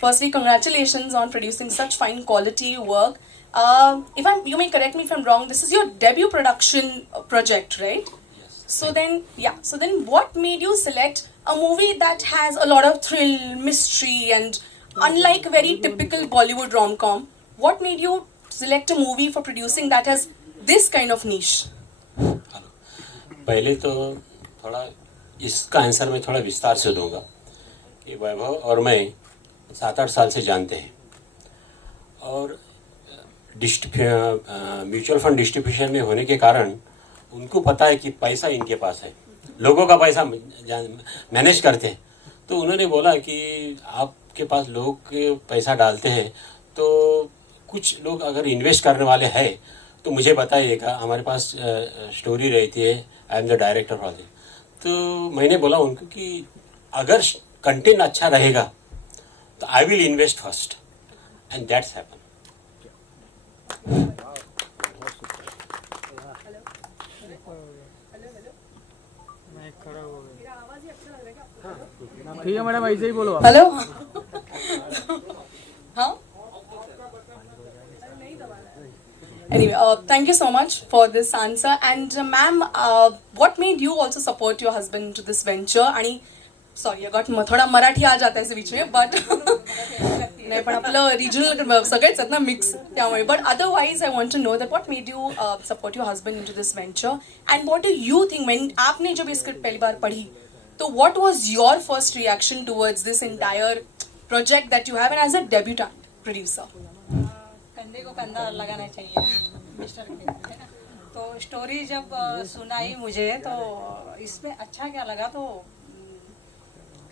Firstly, congratulations on producing such fine quality work. You may correct me if I'm wrong. This is your debut production project, right? Yes. So then, yeah. So then, what made you select a movie that has a lot of thrill, mystery, and unlike very typical Bollywood rom-com, what made you select a movie for producing that has this kind of niche? पहले तो थोड़ा इसका answer मैं थोड़ा विस्तार से दूंगा कि वैभव और मैं 7-8 साल से जानते हैं और म्यूचुअल फंड डिस्ट्रीब्यूशन में होने के कारण उनको पता है कि पैसा इनके पास है, लोगों का पैसा मैनेज करते हैं। तो उन्होंने बोला कि आपके पास लोग पैसा डालते हैं तो कुछ लोग अगर इन्वेस्ट करने वाले हैं तो मुझे बताइएगा, हमारे पास स्टोरी रहती है, I am the director for this. तो मैंने बोला उनको कि अगर कंटेंट अच्छा रहेगा तो I will invest first and that's happen. ठीक है मैडम, ऐसे ही बोलो। हेलो। हाँ। Anyway, thank you so much for this answer. And ma'am, what made you also support your husband to this venture? आणि sorry, I got थोडा मराठी आ जाता है इस बीच में, but नाही पण आपलं रिजनल सगळेच आहेत ना मिक्स त्यामुळे. But otherwise, I want to know that what made you support your husband into this venture, and what do you think when आपने जब ये स्क्रिप्ट पहली बार पढ़ी, तो what was your first reaction towards this entire project that you have, and as a debutant producer? कंधे को कंधा लगाना चाहिए मिस्टर के, है ना। तो स्टोरी जब सुनाई मुझे तो इसमें अच्छा क्या लगा, तो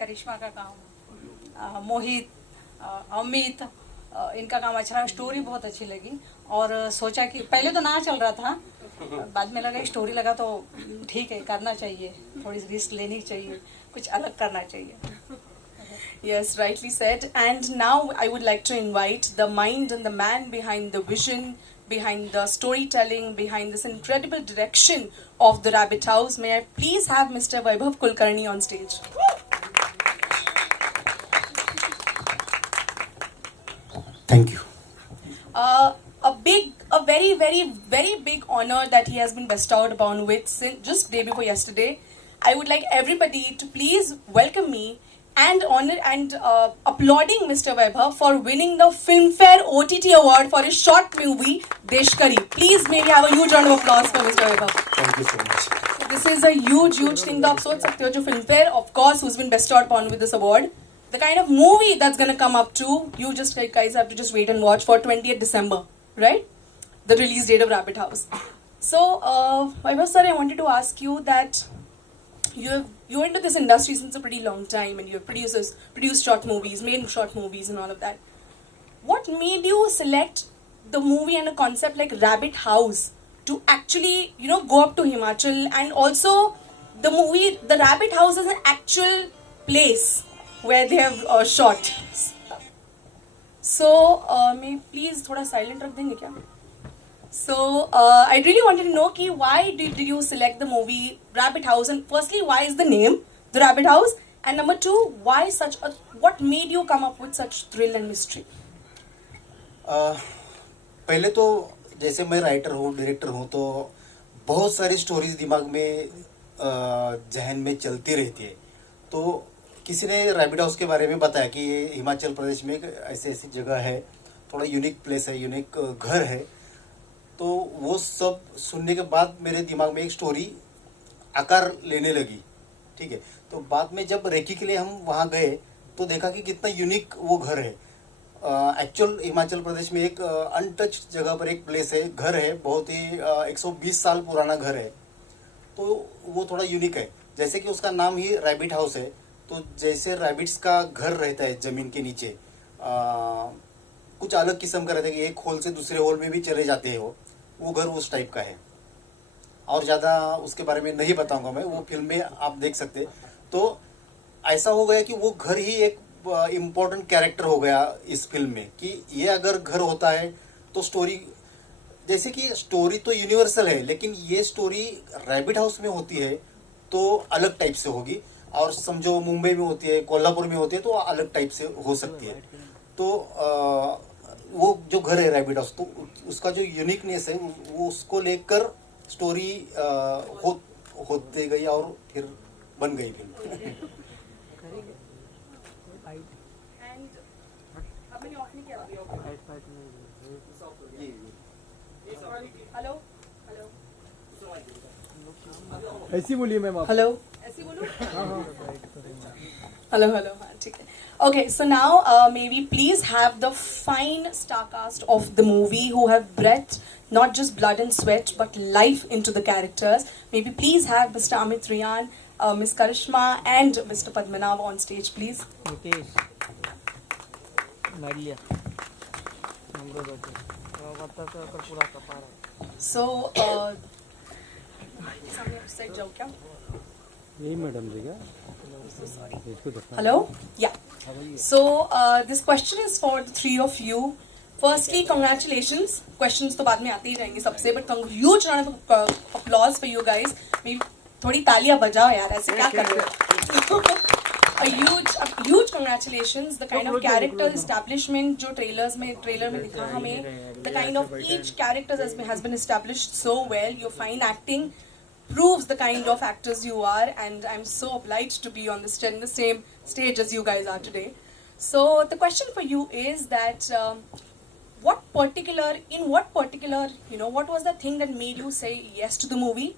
करिश्मा का काम, मोहित, अमित, इनका काम अच्छा, स्टोरी बहुत अच्छी लगी। और सोचा कि पहले तो ना चल रहा था, बाद में लगा स्टोरी लगा तो ठीक है, करना चाहिए, थोड़ी रिस्क लेनी चाहिए, कुछ अलग करना चाहिए। Yes, rightly said. And now I would like to invite the mind and the man behind the vision, behind the storytelling, behind this incredible direction of The Rabbit House. May I please have Mr. Vaibhav Kulkarni on stage? Thank you. A very, very, very big honor that he has been bestowed upon with since just day before yesterday. I would like everybody to please welcome me and honor and applauding Mr. Vaibhav for winning the Filmfare OTT Award for his short movie Deshkari. Please, may we have a huge round of applause for Mr. Vaibhav. Thank you so much. So this is a huge thing. तो आप सोच सकते हो जो Filmfare, of course, who's been bestowed upon with this award. The kind of movie that's gonna come up to, you just guys have to just wait and watch for 20th December, right? The release date of Rabbit House. So, Vaibhav sir, I wanted to ask you that you're into this industry since a pretty long time, and you've produced short movies, made short movies and all of that. What made you select the movie and a concept like Rabbit House to actually, go up to Himachal, and also the movie, the Rabbit House is an actual place where they have shot. So, may please थोड़ा silent रख देंगे क्या? So, I really wanted to know कि why did you select the movie Rabbit House, and firstly, why is the name The Rabbit House, and number two, what made you come up with such thrill and mystery? पहले तो जैसे मैं writer हूँ, director हूँ, तो बहुत सारी stories दिमाग में जहन में चलती रहती है। तो किसी ने रैबिट हाउस के बारे में बताया कि ये हिमाचल प्रदेश में एक ऐसी जगह है, थोड़ा यूनिक प्लेस है, यूनिक घर है। तो वो सब सुनने के बाद मेरे दिमाग में एक स्टोरी आकार लेने लगी, ठीक है। तो बाद में जब रेकी के लिए हम वहाँ गए तो देखा कि कितना यूनिक वो घर है। एक्चुअल हिमाचल प्रदेश में एक अनटच जगह पर एक प्लेस है, घर है, बहुत ही 120 साल पुराना घर है। तो वो थोड़ा यूनिक है, जैसे कि उसका नाम ही रैबिट हाउस है। तो जैसे रैबिट्स का घर रहता है ज़मीन के नीचे, कुछ अलग किस्म का रहता है कि एक होल से दूसरे होल में भी चले जाते हैं वो घर उस टाइप का है। और ज़्यादा उसके बारे में नहीं बताऊंगा मैं, वो फिल्म में आप देख सकते। तो ऐसा हो गया कि वो घर ही एक इम्पोर्टेंट कैरेक्टर हो गया इस फिल्म में, कि ये अगर घर होता है तो स्टोरी, जैसे कि स्टोरी तो यूनिवर्सल है, लेकिन ये स्टोरी रैबिट हाउस में होती है तो अलग टाइप से होगी, और समझो मुंबई में होती है, कोल्हापुर में होती है तो अलग टाइप से हो सकती है। तो वो जो घर है रैबिट हाउस, तो उसका जो यूनिकनेस है वो उसको लेकर स्टोरी होते गई और फिर बन गई फिल्म. हेलो ऐसी बोलिए मैम आप. हेलो ऐसे बोलो. Hello, hello. Okay. Okay, so now may we please have the fine star cast of the movie who have breathed not just blood and sweat but life into the characters. May we please have Mr. Amit Riyan, Ms. Karishma and Mr. Padmanav on stage, please. Nitesh Nadia number बटे वाता का पूरा कपारा. So, सामने उस side जाओ क्या? यही madam जी क्या? Hello? Yeah. So, this question is for the three of you. Firstly, congratulations. Questions तो बाद में आते ही जाएंगे सबसे, but huge round of applause for you guys. Maybe थोड़ी तालियां बजाओ यार, ऐसे क्या कर रहे हो? A huge congratulations. The kind of character establishment जो trailer में दिखा हमें, the kind of each character has been established so well. Your fine acting proves the kind of actors you are, and I'm so obliged to be on the same stage as you guys are today. So the question for you is that what particular, what was the thing that made you say yes to the movie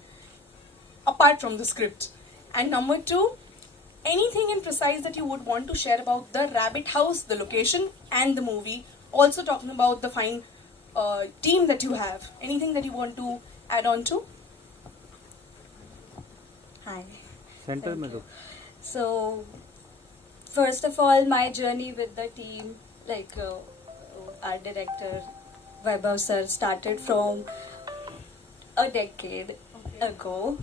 apart from the script? And number two, anything in precise that you would want to share about the Rabbit House, the location and the movie, also talking about the fine team that you have. Anything that you want to add on to? Hi. Centre में दो. So, first of all, my journey with the team, like our director Vaibhav sir, started from a decade ago.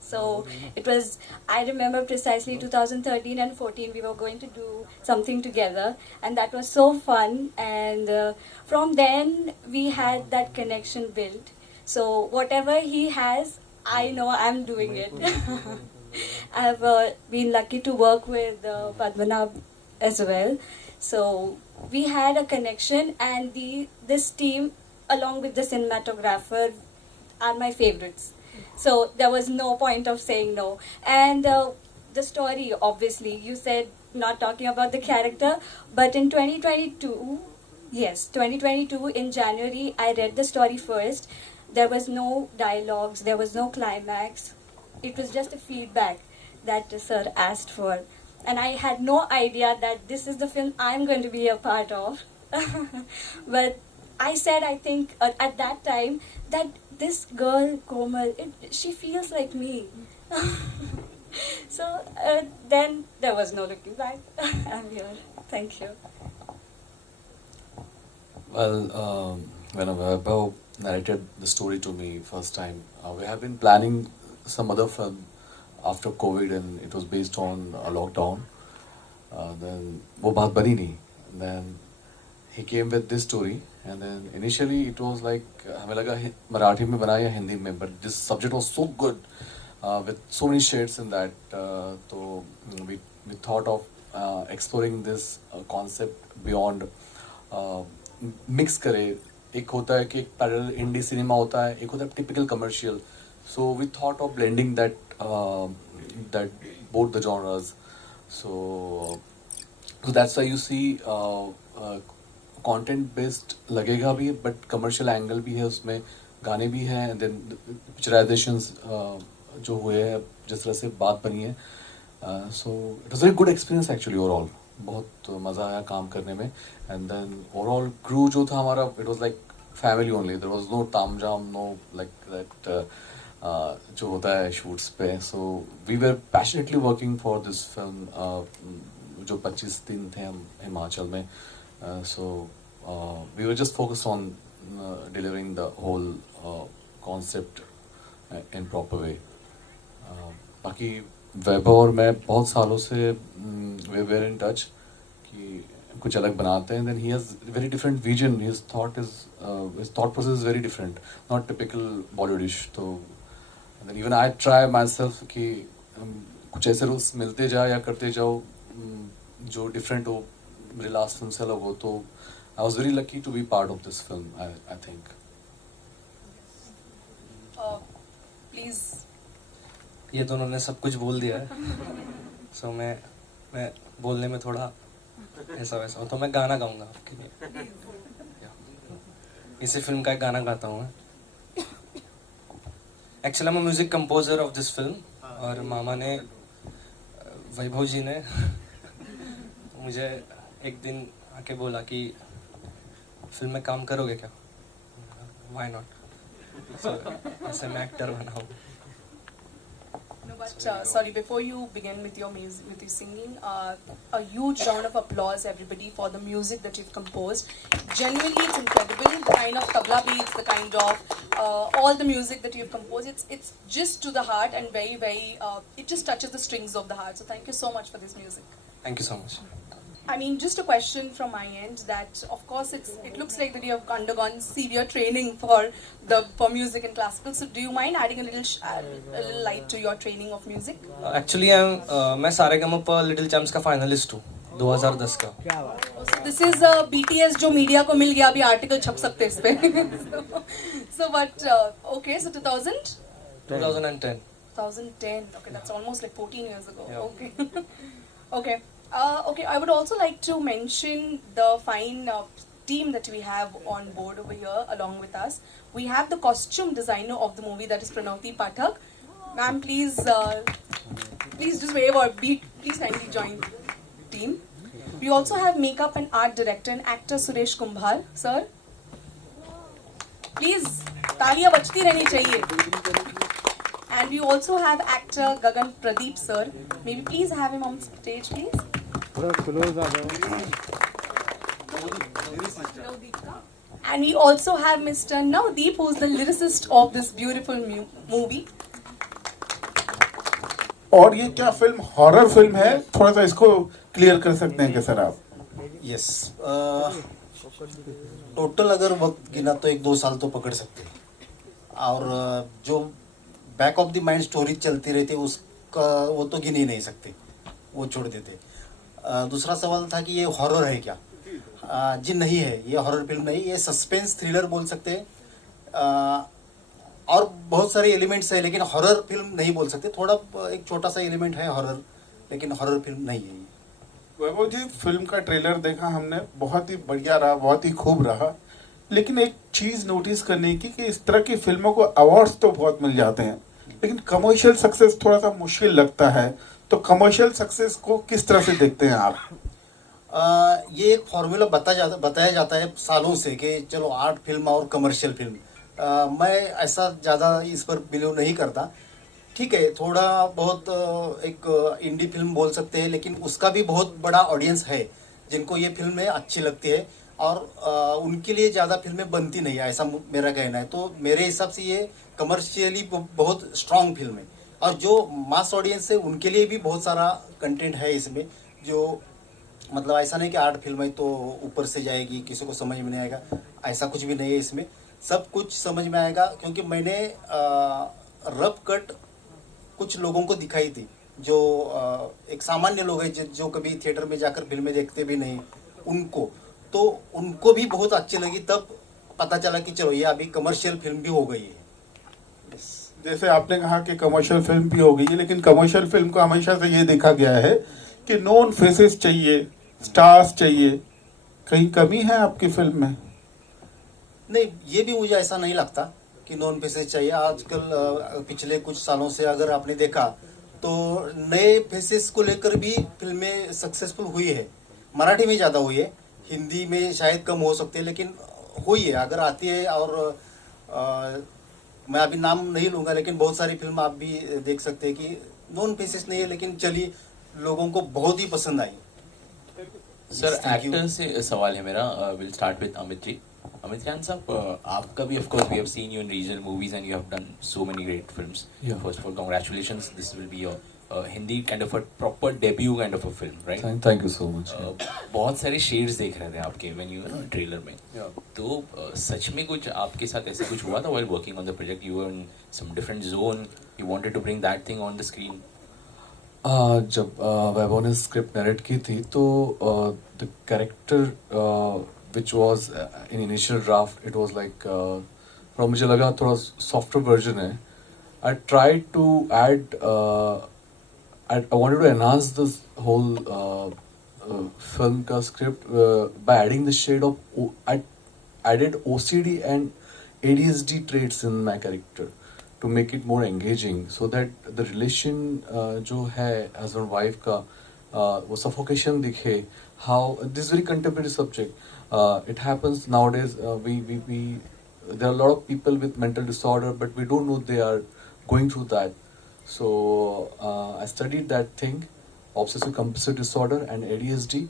So it was, I remember precisely 2013 and 14 we were going to do something together, and that was so fun, and from then we had that connection built. So whatever he has, I know I'm doing it. I've been lucky to work with Padmanav as well. So we had a connection, and this team along with the cinematographer are my favorites. So there was no point of saying no. And the story, obviously, you said not talking about the character, but in 2022, yes, 2022 in January, I read the story first. There was no dialogues, there was no climax. It was just a feedback that sir asked for. And I had no idea that this is the film I'm going to be a part of. But I said, I think at that time, that this girl, Komal, she feels like me. So then there was no looking back. I'm here. Thank you. Well, when Vaibhav narrated the story to me first time, we have been planning some other film after COVID, and it was based on a lockdown. Then वो बात बनी नहीं. Then he came with this story, and then initially it was like हमें लगा मराठी में बना या हिंदी में, but this subject was so good with so many shades in that. So we thought of exploring this concept beyond. Mix करे, एक होता है कि एक पैरेलल इंडी सिनेमा होता है, एक होता है typical commercial. So we thought of blending that both the genres. So that's why you see content based लगेगा भी, बट कमर्शियल एंगल भी है उसमें, गाने भी हैं, एंड देन पिक्चराइजेशंस जो हुए हैं, जिस तरह से बात बनी है. So it was very good experience actually overall. बहुत मज़ा आया काम करने में. एंड देन ओवरऑल क्रू जो था हमारा, it was like family only. There was no तामझाम, नो लाइक दैट जो होता है शूट्स पे. So we were passionately working for this film. जो 25 दिन थे हम हिमाचल में. So we were just focused on delivering the whole concept in proper way. बाकी वैभव और मैं बहुत सालों से वी वेर इन टच कि कुछ अलग बनाते हैं. Then he has very different vision. His thought process is very different, not typical Bollywoodish. तो even I try myself कि कुछ ऐसे रोल्स मिलते जाए या करते जाओ जो डिफरेंट हो, मेरे लास्ट फिल्म से अलग हो, तो I was very lucky to be part of this film. I think please. ये दोनों ने सब कुछ बोल दिया है. सो मैं बोलने में थोड़ा ऐसा वैसा हो, तो मैं गाना गाऊंगा आपके लिए. इसी फिल्म का एक गाना गाता हूँ मैं. एक्चुअली मैं music composer of this film, और मामा ने, वैभव जी ने मुझे एक दिन आके बोला कि फिल्म में काम करोगे क्या. Why not. ऐसे मैं एक्टर बना हूँ. No, but sorry, before you begin with your music, with your singing, a huge round of applause, everybody, for the music that you've composed. Genuinely, it's incredible. The kind of tabla beats, the kind of all the music that you've composed. It's just to the heart and very, very. It just touches the strings of the heart. So thank you so much for this music. Thank you so much. I mean, just a question from my end. That of course, it looks like that you have undergone severe training for music and classical. So, do you mind adding a little light to your training of music? Actually मैं Sa Re Ga Ma Pa little champs का finalist हूँ 2010 का. So this is BTS जो media को मिल गया, अभी article छप सकते हैं इस पे. So but okay, so 2010. 2010. Okay, that's almost like 14 years ago. Yeah. Okay. Okay. Okay, I would also like to mention the fine team that we have on board over here along with us. We have the costume designer of the movie, that is Pranavati Pathak. Ma'am, please just wave or please kindly join team. We also have makeup and art director and actor Suresh Kumbhar, sir. Please, तालियां बजती रहनी चाहिए. And we also have actor Gagan Pradeep, sir. Maybe please have him on stage, please. And we also have Mr. Navdeep, who is the lyricist of this beautiful movie. और ये क्या film horror film है, थोड़ा सा इसको clear कर सकते हैं क्या सर आप? यस. टोटल अगर वक्त गिना तो 1-2 साल तो पकड़ सकते हैं. और जो back of the mind story चलती रहती है उसका वो तो गिन ही नहीं सकते, वो छोड़ देते. दूसरा सवाल था कि ये हॉरर है क्या. जी नहीं है, ये हॉरर फिल्म नहीं, ये सस्पेंस थ्रिलर बोल सकते हैं. और बहुत सारे एलिमेंट्स है, लेकिन हॉरर फिल्म नहीं बोल सकते. थोड़ा एक छोटा सा एलिमेंट है हॉरर, लेकिन हॉरर फिल्म नहीं है. वैभव जी, फिल्म का ट्रेलर देखा हमने, बहुत ही बढ़िया रहा, बहुत ही खूब रहा. लेकिन एक चीज नोटिस करने की कि इस तरह की फिल्मों को अवार्ड्स तो बहुत मिल जाते हैं, लेकिन कमर्शियल सक्सेस थोड़ा सा मुश्किल लगता है. तो कमर्शियल सक्सेस को किस तरह से देखते हैं आप? ये एक फॉर्मूला बताया जाता है सालों से कि चलो आर्ट फिल्म और कमर्शियल फिल्म. मैं ऐसा ज़्यादा इस पर बिलीव नहीं करता. ठीक है, थोड़ा बहुत एक इंडी फिल्म बोल सकते हैं, लेकिन उसका भी बहुत बड़ा ऑडियंस है जिनको ये फिल्में अच्छी लगती है, और उनके लिए ज़्यादा फिल्में बनती नहीं है, ऐसा मेरा कहना है. तो मेरे हिसाब से ये कमर्शियली बहुत स्ट्रांग फिल्म है. और जो मास ऑडियंस है उनके लिए भी बहुत सारा कंटेंट है इसमें, जो मतलब ऐसा नहीं कि आर्ट फिल्म है तो ऊपर से जाएगी, किसी को समझ में नहीं आएगा, ऐसा कुछ भी नहीं है. इसमें सब कुछ समझ में आएगा, क्योंकि मैंने रफ कट कुछ लोगों को दिखाई थी जो एक सामान्य लोग हैं जो कभी थिएटर में जाकर फिल्में देखते भी नहीं, उनको तो उनको भी बहुत अच्छी लगी. तब पता चला कि चलो ये अभी कमर्शियल फिल्म भी हो गई है. जैसे आपने कहा कि कमर्शियल फिल्म भी हो गई है, लेकिन कमर्शियल फिल्म को हमेशा से ये देखा गया है कि नोन फेसेस चाहिए, स्टार्स चाहिए. कहीं कमी है आपकी फिल्म में? नहीं, ये भी मुझे ऐसा नहीं लगता कि नॉन फेसेस चाहिए. आजकल पिछले कुछ सालों से अगर आपने देखा तो नए फेसेस को लेकर भी फिल्में सक्सेसफुल हुई है. मराठी में ज़्यादा हुई है, हिंदी में शायद कम हो सकते हैं, लेकिन हुई है अगर आती है. और मैं अभी नाम नहीं लूँगा, लेकिन बहुत सारी फिल्म आप भी देख सकते हैं कि नॉन फेसेस नहीं है, लेकिन चली, लोगों को बहुत ही पसंद आई. सर एक्टर से सवाल है मेरा. Will start with Amit ji. Amit Khan साहब, आपका भी of course we have seen you in regional movies and you have done so many great films. First of all congratulations, this will be your Hindi kind of a proper debut kind of a film, right? Thank you so much. बहुत सारे shades देख रहे थे आपके when you know trailer में. तो सच में कुछ आपके साथ ऐसे कुछ हुआ था while working on the project? You were in some different zone, you wanted to bring that thing on the screen? जब वैभव ने स्क्रिप्ट नरेट की थी तो the character which was in initial draft it was like थोड़ा मुझे लगा थोड़ा software version है. I tried to add I wanted to enhance this whole film ka script by adding the shade of I added OCD and ADHD traits in my character to make it more engaging, so that the relation जो है husband wife का वो suffocation दिखे. How this is very contemporary subject. It happens nowadays. We there are a lot of people with mental disorder, but we don't know they are going through that. So I studied that thing, obsessive compulsive disorder and ADHD.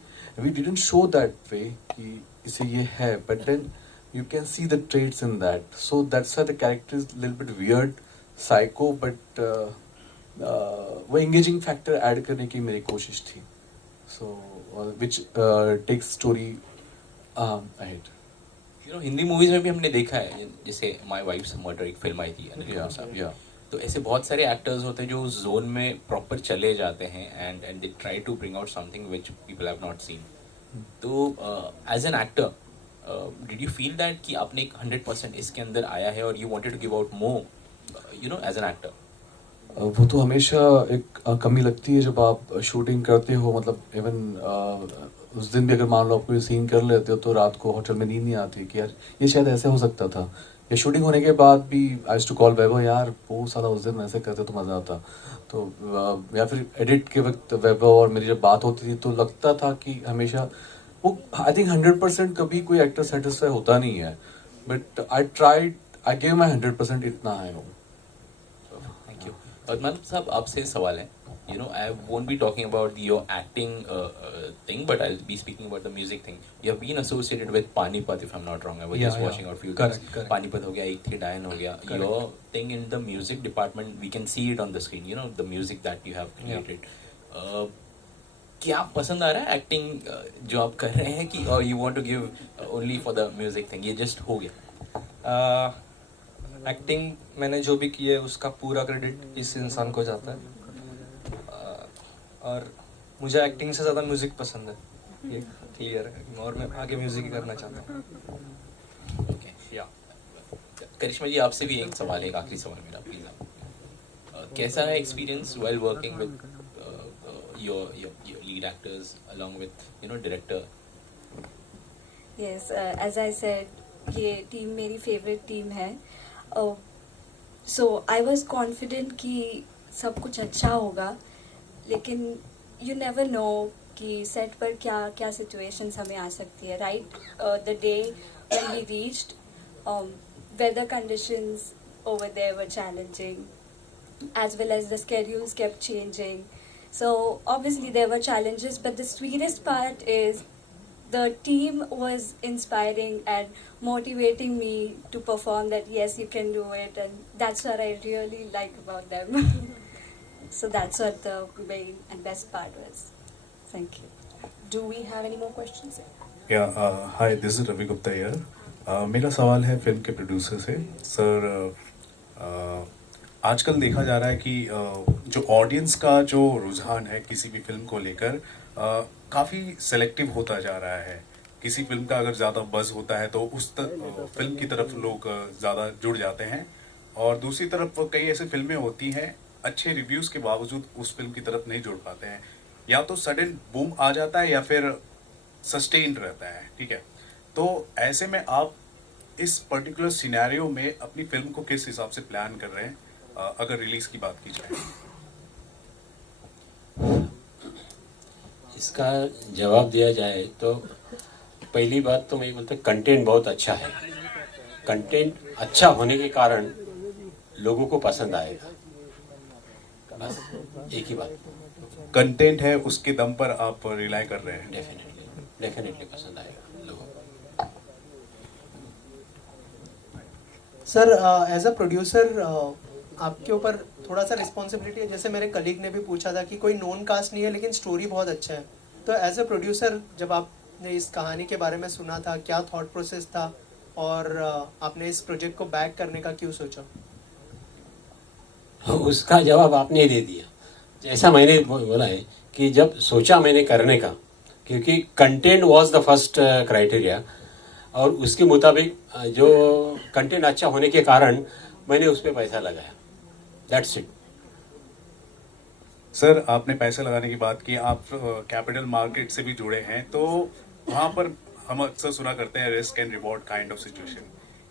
We didn't show that way कि इसे ये है, but then you can see the traits in that. So that's why the character is a little bit weird, psycho, but वो engaging factor add करने की मेरी कोशिश थी. So which takes story ahead. You know, Hindi movies में भी हमने देखा है, जैसे माय वाइफ्स मर्डर एक फिल्म आई थी अनिल कपूर साहब की. तो ऐसे बहुत सारे एक्टर्स होते हैं जो उस जोन में प्रॉपर चले जाते हैं and they try to bring out something which people have not seen. तो as an actor did you feel that कि आपने एक 100% इसके अंदर आया है और you wanted to give out more, you know, as an actor? वो तो हमेशा एक कमी लगती है जब आप शूटिंग करते हो. मतलब इवन उस दिन भी अगर मान लो आप कोई सीन कर लेते हो तो रात को होटल में नींद नहीं आती कि यार ये शायद ऐसे हो सकता था. या शूटिंग होने के बाद भी आई यूज्ड टू कॉल वैभव, यार वो साला उस दिन ऐसे करते तो मज़ा आता. तो या फिर एडिट के वक्त वैभव और मेरी जब बात होती थी तो लगता था कि हमेशा वो आई थिंक 100% कभी कोई एक्टर सेटिस्फाई होता नहीं है. बट आई गेव माई 100%, इतना है वो. Thank you. अदमान साहब, आपसे सवाल है. You know, I won't be talking about your acting thing, but I'll be speaking about the music thing. You have been associated with Panipat, if I'm not wrong. I was just watching out few things. Correct. Panipat हो गया, एक थी डायन हो गया. Your thing in the music department, we can see it on the screen. You know, the music that you have created. क्या पसंद आ रहा है एक्टिंग जो आप कर रहे हैं कि और you want to give only for the music thing? ये just हो गया. एक्टिंग मैंने जो भी की है उसका पूरा क्रेडिट इस इंसान को जाता है. और मुझे एक्टिंग से ज़्यादा म्यूज़िक पसंद है, ये क्लियर है, और मैं आगे म्यूज़िक ही करना चाहता हूँ. ओके, या करिश्मा जी, आपसे भी एक सवाल है, एक आखिरी सवाल मेरा, प्लीज. आप कैसा है experience while working with your lead actors along with you know director? Yes, as I said, ये टीम मेरी फेवरेट टीम है. So I was confident कि सब कुछ अच्छा होगा, लेकिन you never know कि सेट पर क्या क्या सिचुएशंस हमें आ सकती है. Right, the day when we reached, weather conditions over there were challenging, as well as the schedules kept changing. So obviously there were challenges, but the sweetest part is the team was inspiring and motivating me to perform, that yes, you can do it, and that's what I really like about them. So that's what the main and best part was. Thank you. Do we have any more questions? Yeah, hi, this is Ravi Gupta here. मेरा सवाल है film के producer से. Sir, आजकल देखा जा रहा है कि जो ऑडियंस का जो रुझान है किसी भी फिल्म को लेकर काफ़ी सेलेक्टिव होता जा रहा है. किसी फिल्म का अगर ज़्यादा बज़ होता है तो उस फिल्म की तरफ लोग ज़्यादा जुड़ जाते हैं, और दूसरी तरफ कई ऐसी फिल्में होती हैं अच्छे रिव्यूज़ के बावजूद उस फिल्म की तरफ नहीं जुड़ पाते हैं. या तो सडन बूम आ जाता है या फिर सस्टेन्ड रहता है. ठीक है, तो ऐसे में आप इस पर्टिकुलर सिनेरियो में अपनी फिल्म को किस हिसाब से प्लान कर रहे हैं अगर रिलीज की बात की जाए? इसका जवाब दिया जाए तो पहली बात तो मैं बोलता कंटेंट बहुत अच्छा है. कंटेंट अच्छा होने के कारण लोगों को पसंद आएगा, बस एक ही बात. कंटेंट है उसके दम पर आप रिलाई कर रहे हैं. डेफिनेटली पसंद आएगा लोगों को. सर, एज अ प्रोड्यूसर आपके ऊपर थोड़ा सा रिस्पॉन्सिबिलिटी है. जैसे मेरे कलीग ने भी पूछा था कि कोई नोन कास्ट नहीं है लेकिन स्टोरी बहुत अच्छा है, तो एज अ प्रोड्यूसर जब आपने इस कहानी के बारे में सुना था, क्या थॉट प्रोसेस था, और आपने इस प्रोजेक्ट को बैक करने का क्यों सोचा? उसका जवाब आपने दे दिया. जैसा मैंने बोला है कि जब सोचा मैंने करने का, क्योंकि content was the first criteria, और उसके मुताबिक जो कंटेंट अच्छा होने के कारण मैंने उस पर पैसा लगाया, दैट्स इट। सर, आपने पैसे लगाने की बात की, आप कैपिटल मार्केट से भी जुड़े हैं, तो वहाँ पर हम अक्सर सुना करते हैं risk and reward kind of situation.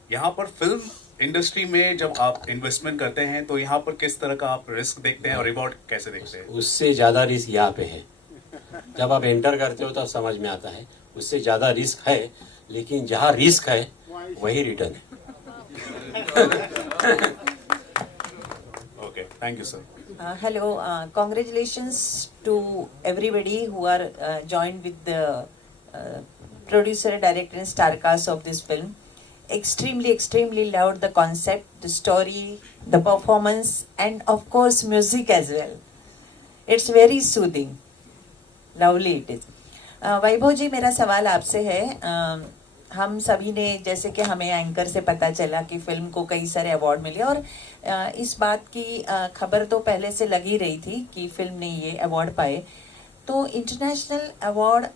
यहाँ पर फिल्म इंडस्ट्री में जब आप इन्वेस्टमेंट करते हैं तो यहाँ पर किस तरह का आप रिस्क देखते हैं और रिवॉर्ड कैसे देखते हैं? उससे ज़्यादा रिस्क यहाँ पे है। जब आप एंटर करते हो तब समझ में आता है, उससे ज़्यादा रिस्क है, लेकिन जहाँ रिस्क है वही रिटर्न है। Okay, thank you sir. Hello, congratulations to everybody who are joined with the producer, director and star cast of this film. Extremely loved the concept, the story, the performance and of course music as well. It's very soothing. Lovely it is. वैभव जी, मेरा सवाल आपसे है। हम सभी ने, जैसे कि हमें एंकर से पता चला कि फिल्म को कई सारे अवार्ड मिले, और इस बात की खबर तो पहले से लगी रही थी कि फिल्म ने ये अवार्ड पाए, तो इंटरनेशनल अवार्ड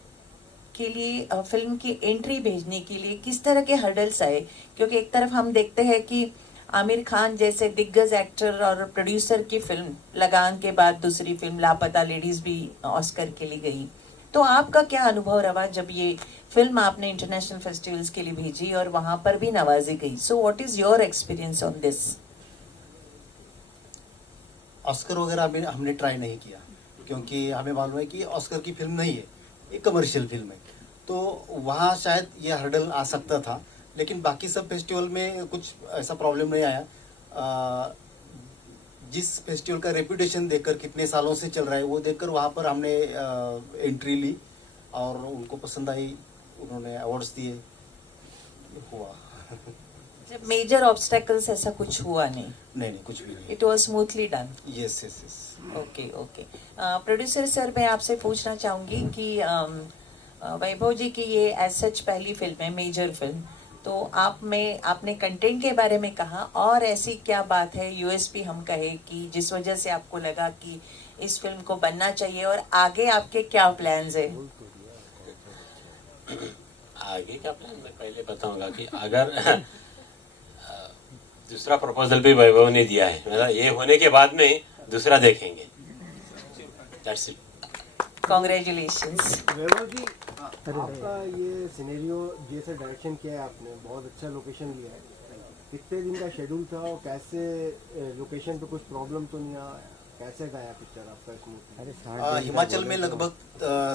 के लिए फिल्म की एंट्री भेजने के लिए किस तरह के हर्डल्स आए? क्योंकि एक तरफ हम देखते हैं कि आमिर खान जैसे दिग्गज एक्टर और प्रोड्यूसर की फिल्म लगान के बाद दूसरी फिल्म लापता लेडीज भी ऑस्कर के लिए गई, तो आपका क्या अनुभव रहा जब ये फिल्म आपने इंटरनेशनल फेस्टिवल्स के लिए भेजी और वहां पर भी नवाजी गई? So what is your experience on this? Oscar वगैरह हमने ट्राई नहीं किया, क्योंकि हमें मालूम है कि ऑस्कर की फिल्म नहीं है, एक कमर्शियल फिल्म है, तो वहाँ शायद ये हर्डल आ सकता था, लेकिन बाकी सब फेस्टिवल में कुछ ऐसा प्रॉब्लम नहीं आया। जिस फेस्टिवल का रेपुटेशन देखकर कितने सालों से चल रहा है वो देखकर वहाँ पर हमने एंट्री ली और उनको पसंद आई, उन्होंने अवार्ड्स दिए, हुआ। जब मेजर ऑब्स्टेकल्स ऐसा कुछ हुआ नहीं? नहीं, कुछ भी नहीं। It was smoothly done? Yes. Okay. Producer sir, मैं आपसे पूछना चाहूंगी कि वैभव जी की ये एज सच पहली फिल्म है, मेजर फिल्म, तो आपने कंटेंट के बारे में कहा, और ऐसी क्या बात है, यूएसपी हम कहे, कि जिस वजह से आपको लगा कि इस फिल्म को बनना चाहिए, और आगे आपके क्या प्लान्स है? आगे का प्लान मैं पहले बताऊंगा कि अगर दूसरा प्रपोजल भी वैभव ने दिया है, मतलब ये होने के बाद में दूसरा देखेंगे। That's it. Congratulations. वैभव जी, आपका ये सिनेरियो जैसे डायरेक्शन किया है आपने, बहुत अच्छा लोकेशन लिया है, कितने दिन का शेड्यूल था और कैसे लोकेशन पे कुछ प्रॉब्लम तो नहीं आया, कैसे गया पिक्चर आपका स्मूथ? हिमाचल में लगभग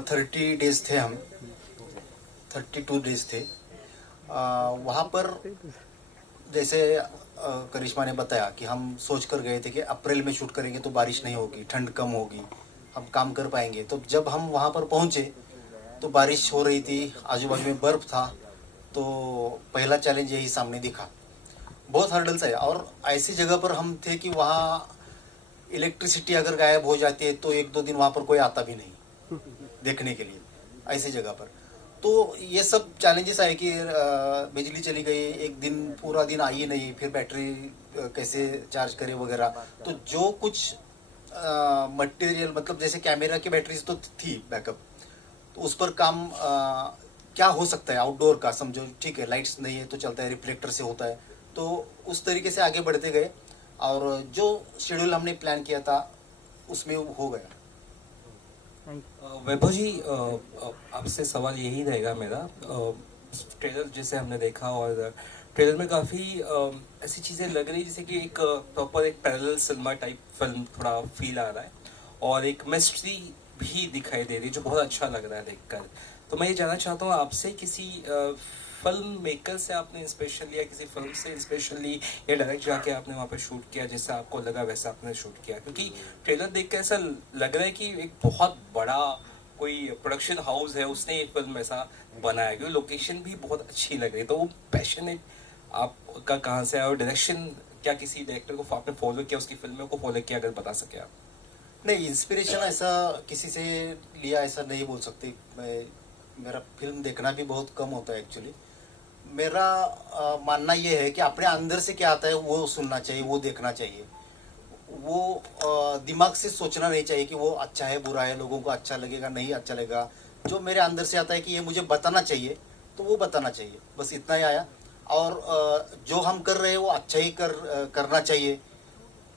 30 डेज थे हम, 32 डेज थे। वहाँ पर जैसे करिश्मा ने बताया कि हम सोच कर गए थे कि अप्रैल में शूट करेंगे तो बारिश नहीं होगी, ठंड कम होगी, हम काम कर पाएंगे। तो जब हम वहाँ पर पहुँचे तो बारिश हो रही थी, आजू बाजू में बर्फ़ था, तो पहला चैलेंज यही सामने दिखा। बहुत हर्डल्स है, और ऐसी जगह पर हम थे कि वहाँ इलेक्ट्रिसिटी अगर गायब हो जाती है तो 1-2 दिन वहाँ पर कोई आता भी नहीं देखने के लिए, ऐसी जगह पर। तो ये सब चैलेंजेस आए कि बिजली चली गई, एक दिन पूरा दिन आई नहीं, फिर बैटरी कैसे चार्ज करे वगैरह। तो जो कुछ मटेरियल, मतलब जैसे कैमरा की बैटरीज तो थी बैकअप, तो उस पर काम क्या हो सकता है आउटडोर का, समझो ठीक है, लाइट्स नहीं है तो चलता है, रिफ्लेक्टर से होता है, तो उस तरीके से आगे बढ़ते गए, और जो शेड्यूल हमने प्लान किया था उसमें हो गया। वैभव जी, आपसे सवाल यही रहेगा मेरा। ट्रेलर जैसे हमने देखा, और ट्रेलर में काफ़ी ऐसी चीज़ें लग रही जैसे कि एक प्रॉपर एक पैरेलल सिनेमा टाइप फिल्म थोड़ा फील आ रहा है, और एक मिस्ट्री भी दिखाई दे रही है जो बहुत अच्छा लग रहा है देखकर। तो मैं ये जानना चाहता हूँ आपसे, किसी फिल्म मेकर से आपने इंस्पिरेशन लिया, किसी फिल्म से इंस्पिरेशन ली, या डायरेक्ट जाके आपने वहाँ पे शूट किया, जैसा आपको लगा वैसा आपने शूट किया? क्योंकि ट्रेलर देख कर ऐसा लग रहा है कि एक बहुत बड़ा कोई प्रोडक्शन हाउस है, उसने ये फिल्म ऐसा बनाया, क्योंकि लोकेशन भी बहुत अच्छी लग रही है। तो वो पैशन आपका कहाँ से आया, और डायरेक्शन क्या किसी डायरेक्टर को आपने फॉलो किया, उसकी फिल्मों को फॉलो किया, अगर बता सके आप? नहीं, इंस्पिरेशन ऐसा किसी से लिया ऐसा नहीं बोल सकते। मेरा फिल्म देखना भी बहुत कम होता है एक्चुअली। मेरा मानना ये है कि अपने अंदर से क्या आता है वो सुनना चाहिए, वो देखना चाहिए। वो दिमाग से सोचना नहीं चाहिए कि वो अच्छा है बुरा है, लोगों को अच्छा लगेगा नहीं अच्छा लगेगा। जो मेरे अंदर से आता है कि ये मुझे बताना चाहिए तो वो बताना चाहिए, बस इतना ही आया। और जो हम कर रहे हैं वो अच्छा ही करना चाहिए,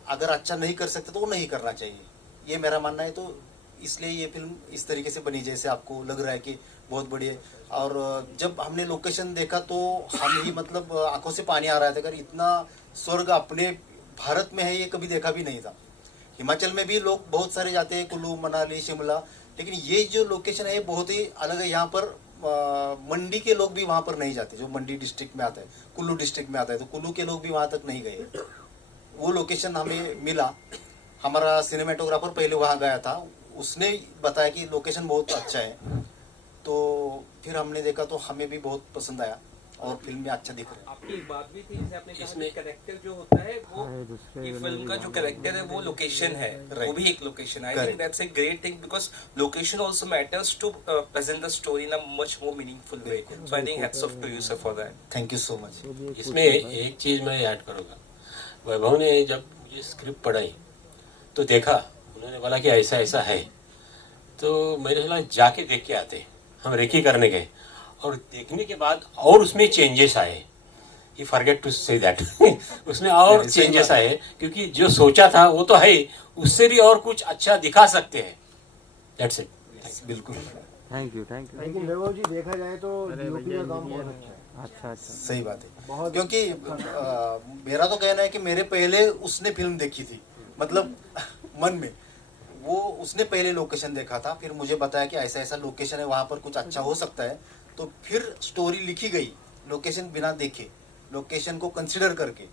अगर अच्छा नहीं कर सकते तो वो नहीं करना चाहिए, ये मेरा मानना है। तो इसलिए ये फिल्म इस तरीके से बनी जैसे आपको लग रहा है कि बहुत बढ़िया। और जब हमने लोकेशन देखा तो हम ही मतलब आंखों से पानी आ रहा था, अगर इतना स्वर्ग अपने भारत में है ये कभी देखा भी नहीं था। हिमाचल में भी लोग बहुत सारे जाते हैं, कुल्लू मनाली शिमला, लेकिन ये जो लोकेशन है बहुत ही अलग है। यहाँ पर मंडी के लोग भी वहाँ पर नहीं जाते, जो मंडी डिस्ट्रिक्ट में आता है, कुल्लू डिस्ट्रिक्ट में आता है, तो कुल्लू के लोग भी वहाँ तक नहीं गए। वो लोकेशन हमें मिला, हमारा सिनेमेटोग्राफर पहले वहाँ गया था, उसने बताया कि लोकेशन बहुत अच्छा है। तो फिर हमने देखा तो हमें भी बहुत पसंद आया और फिल्म में अच्छा दिख रहा है। आपकी एक बात भी थी जैसे आपने कहा कि कैरेक्टर जो होता है वो ये फिल्म का जो कैरेक्टर है वो लोकेशन है, वो भी एक location. I think that's a great thing because location also matters to present the story in a much more meaningful way. So I think hats off to you sir for that. Thank you so much. इसमें एक चीज मैं add करूंगा, वैभव ने जब मुझे script पढ़ाई तो देखा, उन्होंने बोला कि ऐसा ऐसा है, तो मैंने बोला जाके देख के आते। हम रेकी करने गए और देखने के बाद और उसमें चेंजेस आए, ही फॉरगेट टू से दैट उसमें और चेंजेस आए, क्योंकि जो सोचा था वो तो है, उससे भी और कुछ अच्छा दिखा सकते हैं। That's it. बिल्कुल, थैंक यू। लेकिन वैभव जी देखा जाए तो डीओपी का काम बहुत अच्छा है। अच्छा, सही बात है, क्योंकि मेरा तो कहना है कि मेरे पहले उसने फिल्म देखी थी, मतलब मन में वो उसने पहले लोकेशन देखा था, फिर मुझे बताया कि ऐसा ऐसा लोकेशन है, वहाँ पर कुछ अच्छा हो सकता है, तो फिर स्टोरी लिखी गई लोकेशन बिना देखे, लोकेशन को कंसिडर करके।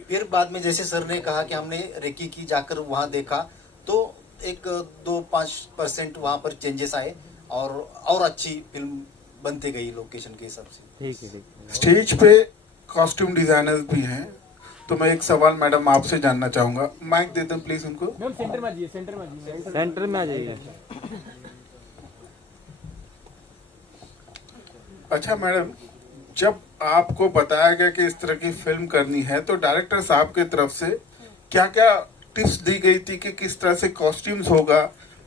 फिर बाद में जैसे सर ने कहा कि हमने रेकी की जाकर वहाँ देखा तो एक 2-5% वहाँ पर चेंजेस आए और अच्छी फिल्म बनती गई लोकेशन के हिसाब से। ठीक है। स्टेज पे कॉस्ट्यूम डिजाइनर्स भी हैं, तो मैं एक सवाल मैडम आपसे जानना चाहूंगा, माइक दे दें प्लीज उनको। मैम सेंटर में आ जाइए, सेंटर में आ जाइए। अच्छा मैडम, जब आपको बताया गया कि इस तरह की फिल्म करनी है तो डायरेक्टर साहब की तरफ से क्या क्या टिप्स दी गई थी कि किस तरह से कॉस्ट्यूम्स होगा?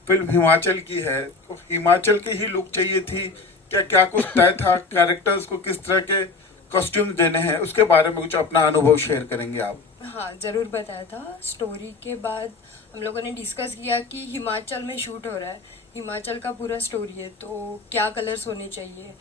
फिल्म हिमाचल की है तो हिमाचल की ही लुक चाहिए थी, क्या क्या कुछ तय था? कैरेक्टर्स को किस तरह के कॉस्ट्यूम्स देने हैं, उसके बारे में कुछ अपना अनुभव शेयर करेंगे आप? हाँ, ज़रूर बताया था। स्टोरी के बाद हम लोगों ने डिस्कस किया कि हिमाचल में शूट हो रहा है, हिमाचल का पूरा स्टोरी है, तो क्या कलर्स होने चाहिए,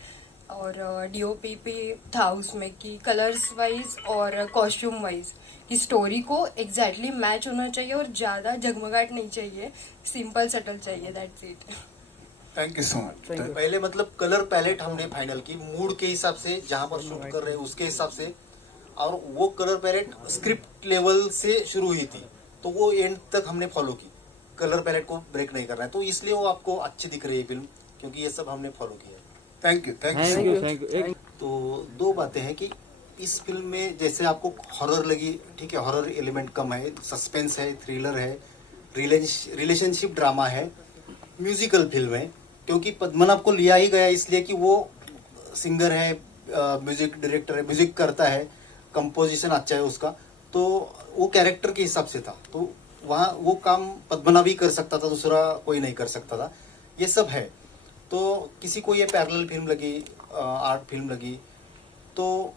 और डीओपी पे था उसमें कि कलर्स वाइज और कॉस्ट्यूम वाइज कि स्टोरी को एग्जैक्टली मैच होना चाहिए और ज़्यादा जगमगाहट नहीं चाहिए, सिंपल सटल चाहिए, that's it. Thank you so much. पहले मतलब कलर पैलेट हमने फाइनल की मूड के हिसाब से, जहाँ पर शूट कर रहे हैं उसके हिसाब से, और वो कलर पैलेट स्क्रिप्ट लेवल से शुरू हुई थी तो वो एंड तक हमने फॉलो की, कलर पैलेट को ब्रेक नहीं करना है, तो इसलिए वो आपको अच्छी दिख रही है फिल्म, क्योंकि ये सब हमने फॉलो किया। Thank you. तो दो बातें हैं कि इस फिल्म में जैसे आपको हॉरर लगी, ठीक है, हॉरर एलिमेंट कम है, सस्पेंस है, थ्रिलर है, रिलेशनशिप ड्रामा है, म्यूजिकल फिल्म है, क्योंकि पद्मनाभ को लिया ही गया इसलिए कि वो सिंगर है, म्यूजिक डायरेक्टर है, म्यूजिक करता है, कंपोजिशन अच्छा है उसका, तो वो कैरेक्टर के हिसाब से था, तो वहाँ वो काम पद्मनाभ ही कर सकता था, दूसरा कोई नहीं कर सकता था, ये सब है। तो किसी को ये पैरेलल फिल्म लगी, आर्ट फिल्म लगी, तो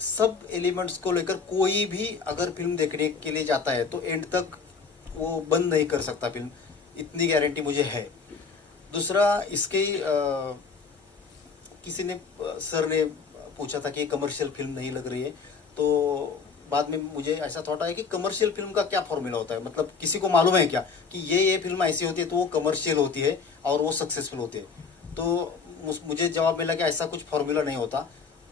सब एलिमेंट्स को लेकर कोई भी अगर फिल्म देखने के लिए जाता है तो एंड तक वो बंद नहीं कर सकता फिल्म, इतनी गारंटी मुझे है। दूसरा इसके किसी ने सर ने पूछा था कि कमर्शियल फिल्म नहीं लग रही है, तो बाद में मुझे ऐसा थॉट आया कि कमर्शियल फिल्म का क्या फॉर्मूला होता है, मतलब किसी को मालूम है क्या कि ये फिल्म ऐसी होती है तो वो कमर्शियल होती है और वो सक्सेसफुल होती है? तो मुझे जवाब मिला कि ऐसा कुछ फॉर्मूला नहीं होता,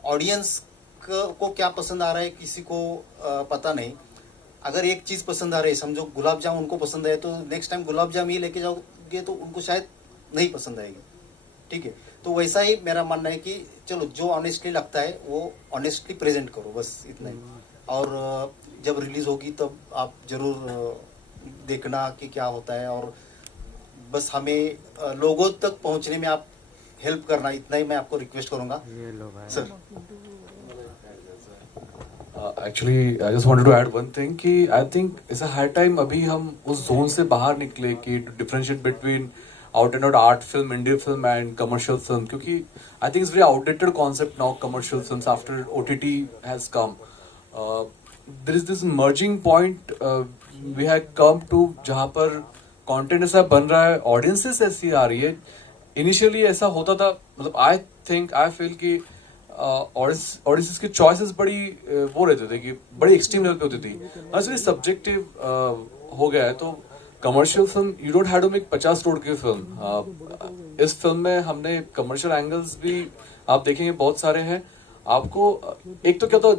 ऑडियंस को क्या पसंद आ रहा है किसी को पता नहीं। अगर एक चीज़ पसंद आ रही है, समझो गुलाब जामुन उनको पसंद है, तो नेक्स्ट टाइम गुलाब जामुन ही लेके जाओगे तो उनको शायद नहीं पसंद आएगी, ठीक है। तो वैसा ही मेरा मानना है कि चलो जो ऑनेस्टली लगता है वो ऑनेस्टली प्रेजेंट करो, बस इतना ही। और जब रिलीज होगी तब आप जरूर देखना कि क्या होता है, और बस हमें लोगों तक पहुंचने में आप हेल्प करना, इतना ही मैं आपको रिक्वेस्ट करूंगा sir. Actually, I just wanted to add one thing कि I think it's a high time अभी हम उस zone से बाहर निकले कि to differentiate between out and out art film, indie film and commercial film क्योंकि I think it's very outdated concept now commercial films after OTT has come. There is this merging point we have come to जहाँ पर content ऐसा बन रहा है, audiences ऐसी आ रही है. Initially ऐसा होता था मतलब I feel कि ऑडियंसेस की चॉइसेस बड़ी वो रहते थे कि बड़ी एक्सट्रीम लेवल पे होती थी असली सब्जेक्टिव हो गया है तो commercial film you don't have to make 50 crore की फिल्म इस फिल्म में हमने कमर्शियल एंगल्स भी आप देखेंगे बहुत सारे हैं आपको एक तो क्या तो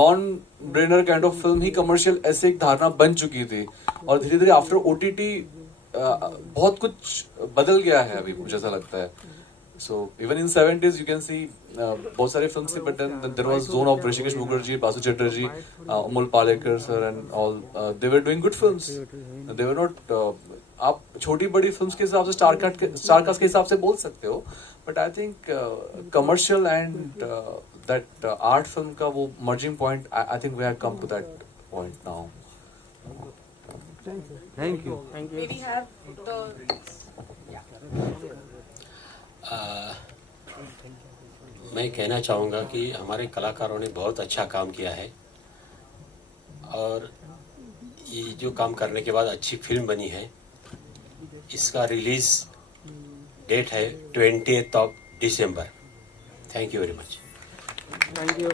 non brainer kind of film ही कमर्शियल ऐसे एक धारणा बन चुकी थी और धीरे धीरे आफ्टर OTT बहुत कुछ बदल गया है अभी मुझे ऐसा लगता है So even in 70s you can see बहुत सारे films थे but then there was zone of Hrishikesh Mukherjee, Basu Chatterjee, Amol Palekar sir and all they were doing good films. They were not आप छोटी बड़ी films के हिसाब से star cast के हिसाब से बोल सकते हो but I think commercial and that art film का वो merging point I think we have come to that point now. Thank you. Maybe have the मैं कहना चाहूँगा कि हमारे कलाकारों ने बहुत अच्छा काम किया है और ये जो काम करने के बाद अच्छी फिल्म बनी है इसका रिलीज डेट है 20th of December. Thank you very much. Thank you.